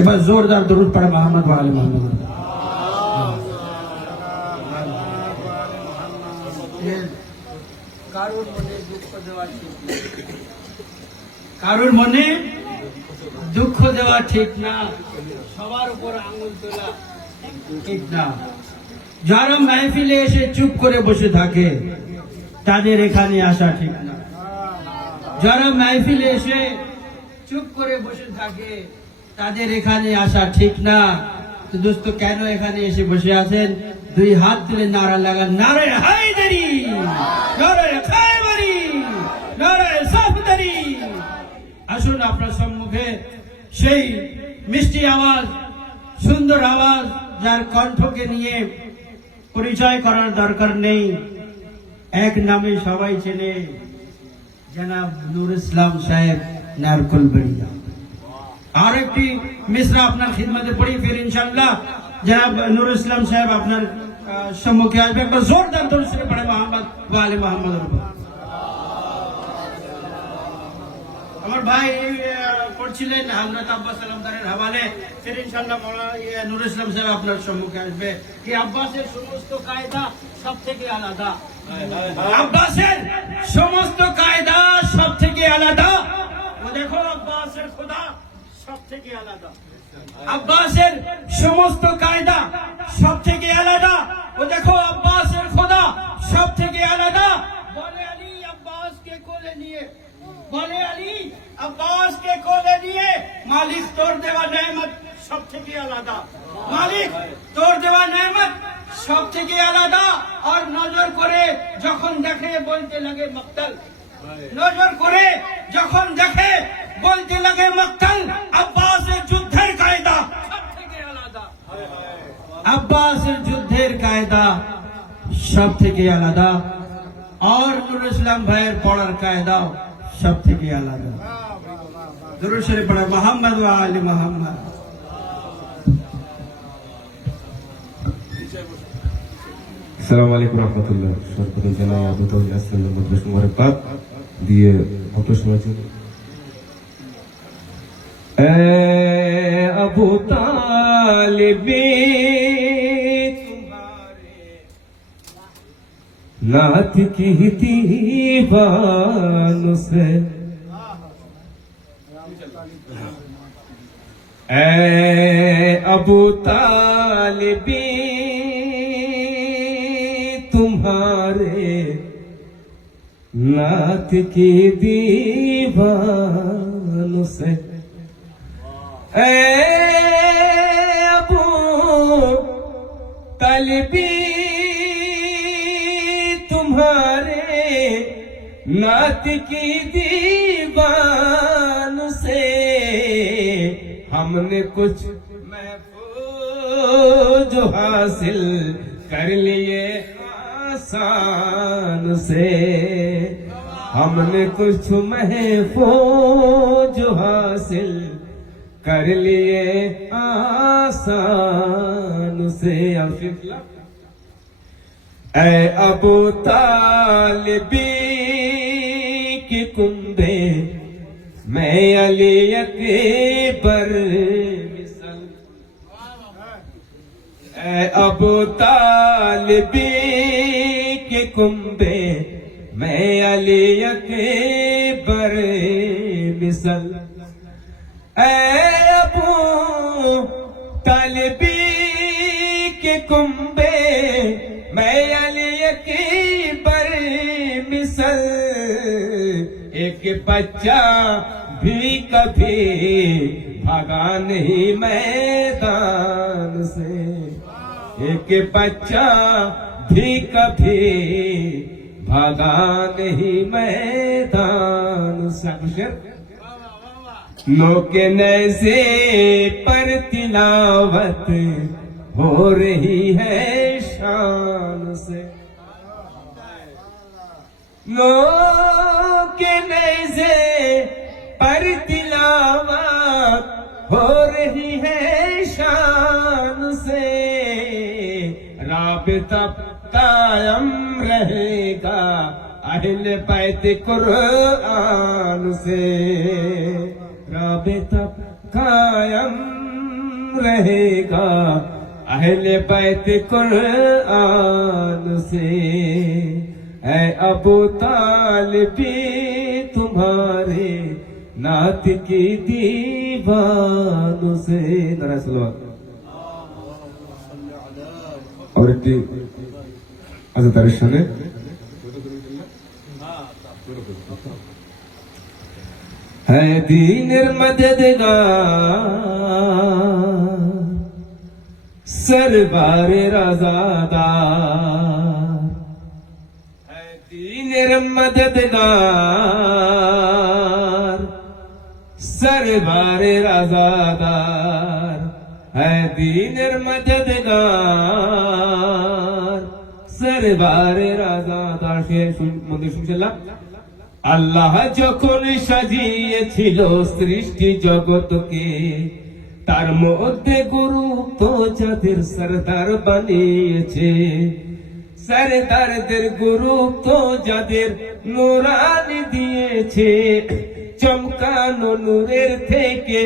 এবার জোরদার দরুদ পড়ে মোহাম্মদ ওয়া আলি মোহাম্মদ। কারোর মনে দুঃখ দেওয়া ঠিক না, সবার উপর আঙুল তোলা ঠিক না। যারা মাহফিলে এসে চুপ করে বসে থাকে তাদের এখানে আসা ঠিক না। যারা মাহফিলে এসে চুপ করে বসে থাকে তাদের এখানে আসা ঠিক না। তো দোস্ত, কেন এখানে এসে বসে আছেন? দুই হাত তুলে নারা লাগান, নারে হায়দারি, নারে খায়বারি, নারে সাফদারি। আসুন আপনার সম্মুখে সেই মিষ্টি আওয়াজ, সুন্দর আওয়াজ, যার কণ্ঠকে নিয়ে পরিচয় করার দরকার নেই, এক নামে সবাই চেনে, জনাব নূর ইসলাম সাহেব নারকলবাড়িয়া। আর একটি মিসরা আপনার খিদমতে পড়ি, ফির ইনশাআল্লাহ জনাব নূর ইসলাম সাহেব আপনার সম্মুখে আসবে। একবার জোরদার দরুদ শরীফ পড়ে মোহাম্মদ ওয়া আলি মোহাম্মদ। আমার ভাই পড়ছিলেন হযরত আব্বাস সালামদারের হাওয়ালে, ফির ইনশাআল্লাহ মাওলানা নূর ইসলাম সাহেব আপনার সম্মুখে আসবে। কি আব্বাসের সমস্ত কায়দা সব থেকে আলাদা, আব্বাসের সমস্ত কায়দা সব থেকে আলাদা। ও দেখো আব্বাসের খোদা সব থেকে আলাদা, আব্বাসের সমস্ত কায়দা সব থেকে আলাদা। ও দেখো আব্বাসের খোদা সব থেকে আলাদা। বলে আলী আব্বাসকে কোলে নিয়ে, বলে আলী আব্বাসকে কোলে নিয়ে, মালিক তোর দেওয়া নেয়ামত সব থেকে আলাদা, মালিক তোর দেওয়া নেয়ামত সব থেকে আলাদা। আর নজর করে যখন দেখে বলতে লাগে মক্তল, নজর করে যখন দেখে বলতে লাগে মক্তল। আব্বাসের যুদ্ধের কায়দা সব থেকে আলাদা, আব্বাসের যুদ্ধের কায়দা সব থেকে আলাদা। আর নূর ইসলাম ভাইয়ের পড়ার কায়দা সব থেকে আলাদা। দরুদ শরীফ পড়ে মোহাম্মদ ওয়া আলি মোহাম্মদ। আসসালামু আলাইকুম রহমতুল্লাহ। সর্বপ্রথম জানাই আবু তাওহিদ আসসালাম মাদ্রাসা মুবারকবাদ দিয়ে আপনার শোনার জন্য। আবু তালিবি तुम्हारे नात की दीवानों से, अबू तालिबी तुम्हारे नात की दीवानों से, अबू तालिबी तुम्हारे नात की दीवानों से, हमने कुछ महफूज हासिल कर लिए आसान से, हमने कुछ महफूज हासिल कर लिए आसान से। ऐ अबू तालिबी की कुंबे मैं अली अकबर मिसल, ऐ अबू तालिबी के कुंबे मैं अली अकबर मिसल, ऐ अबू तालिबी के कुंबे मैं अली अकबर मिसल, एक बच्चा भी कभी भागा नहीं मैदान से, एक बच्चा भी कभी भागा नहीं मैदान से। लोके नैज़े पर तिलावत हो रही है शान से, लोके नैज़े पर तिलावत हो रही है शान से, राबिता कायम रहेगा अहले बैत कुरान से, राबिता कायम रहेगा अहले बैत कुरान से। ऐ अबू तालिबी तुम्हारे नात की दीवानों से। नारा सलवात। और একটি আছে তার সামনে है दीनेर मददगार सरबारे रज़ादार। है दीनेर मददगार सरबारे रज़ादार। है दीनेर मददगार सरबारे रज़ादार। মন্দির শুনছিলাম আল্লাহ যখন সাজিয়েছিল সৃষ্টি জগৎকে, তার মধ্যে গুরুত্ব যাদের সরদার বানিয়েছে। সরদারদের গুরুত্ব যাদের নুরানি দিয়েছে, চমকানো নূরের থেকে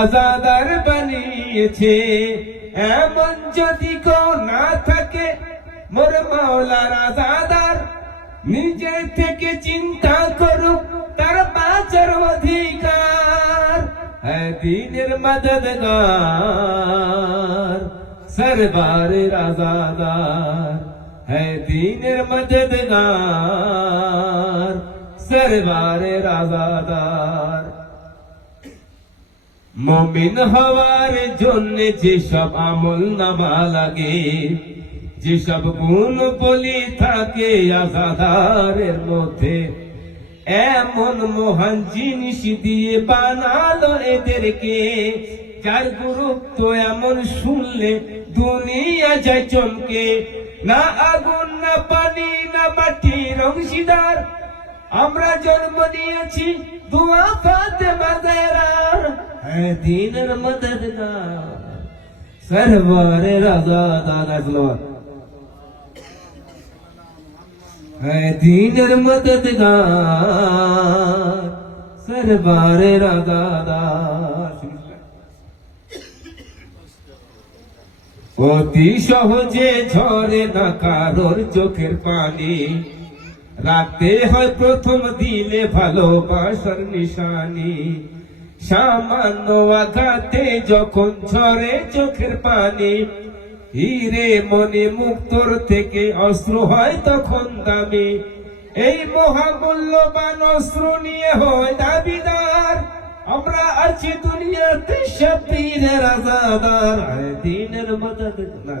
আজাদার বানিয়েছে। এমন যদি কেউ না থাকে মোর মাওলার আজাদার, নিজে থেকে চিন্তা করো তার বাঁচার অধিকার। হ্যাঁ দীনের মদদগার সরবারে রাজাদার। হ্যাঁ দীনের মদদগার সরবারে রাজাদার। মুমিন হওয়ার জন্য যেসব আমল নামা লাগে, যেসব গুণ বলি থাকে আজাদারের মধ্যে, এমন মহান জিনিস দিয়ে বানালো এদেরকে, যার গুরুত্ব এমন শুনলে দুনিয়া যায় চমকে। না আগুন না পানি না মাটির অংশীদার, আমরা জন্ম নিয়েছি দুয়া ফাতেমা জাহরা। হ্যাঁ দীনের মদদগার সরওয়ারে রাজাদার। है दीनर मददगार सरबारे राजादार। অতি সহজে ঝরে না কারোর চোখের পানি, রাখতে হয় প্রথম দিলে ভালোবাসার নিশানি। সামান্য আঘাতে যখন ঝরে চোখের পানি, হিরে মনে মুক্তর থেকে অস্ত্র হয় তখন দামি। এই মহামূল্যবান অস্ত্র নিয়ে হয় দাবিদার, আমরা আছি দুনিয়াতে শবীরের আজাদার। দীনের মদদ না